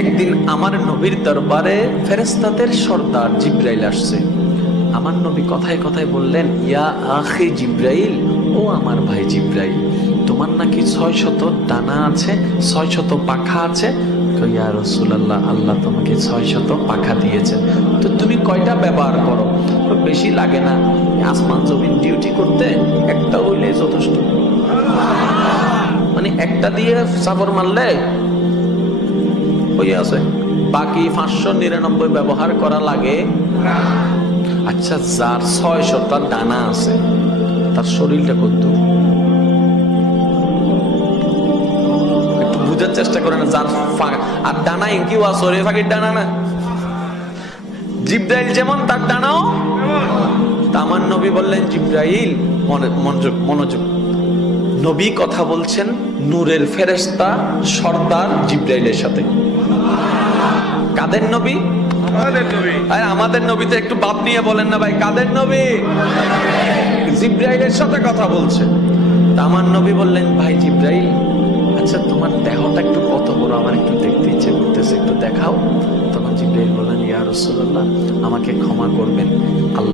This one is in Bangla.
একদিন আমার নবীর দরবারে ফেরেশতাদের সর্দার জিব্রাইল আসছে। আমার নবী কথায় কথায় বললেন, ইয়া আখি জিব্রাইল, ও আমার ভাই জিব্রাইল, তোমার নাকি 600 ডানা আছে, 600 পাখা আছে। ইয়া রাসূলুল্লাহ, আল্লাহ তোমাকে 600 পাখা দিয়েছেন, তো তুমি কয়টা ব্যবহার করো? বেশি লাগে না, আসমান জমিন ডিউটি করতে একটা হইলে যথেষ্ট। মানে একটা দিয়ে চাপড় মারলে হয়ে আছে, বাকি 599 ব্যবহার করা লাগে। আচ্ছা, যার 600টা ডানা আছে তার শরীরটা কত? একটু বুঝার চেষ্টা করে না। যার আর ডানা ইঙ্কিও আছে, রে ফাঁকির ডানা না। জিব্রাইল যেমন তার ডানাও। আমার নবী বললেন, জিব্রাইল মনোযোগ মনোযোগ, নবী কথা বলছেন নূরের ফেরেশতা সর্দার জিব্রাইলের সাথে। কাদের নবী? আমাদের নবী। তো একটু বাপ নিয়ে বলেন না ভাই, কাদের নবী? জিব্রাইলের সাথে কথা বলছে। আমার নবী বললেন, ভাই জিব্রাইল, আচ্ছা তোমার দেহটা একটু কত বড়, আমার একটু দেখতে ইচ্ছে করতেছে, একটু দেখাও। তখন জিব্রাইল বললেন, ইয়া রাসূলুল্লাহ, আমাকে ক্ষমা করবেন, আল্লাহ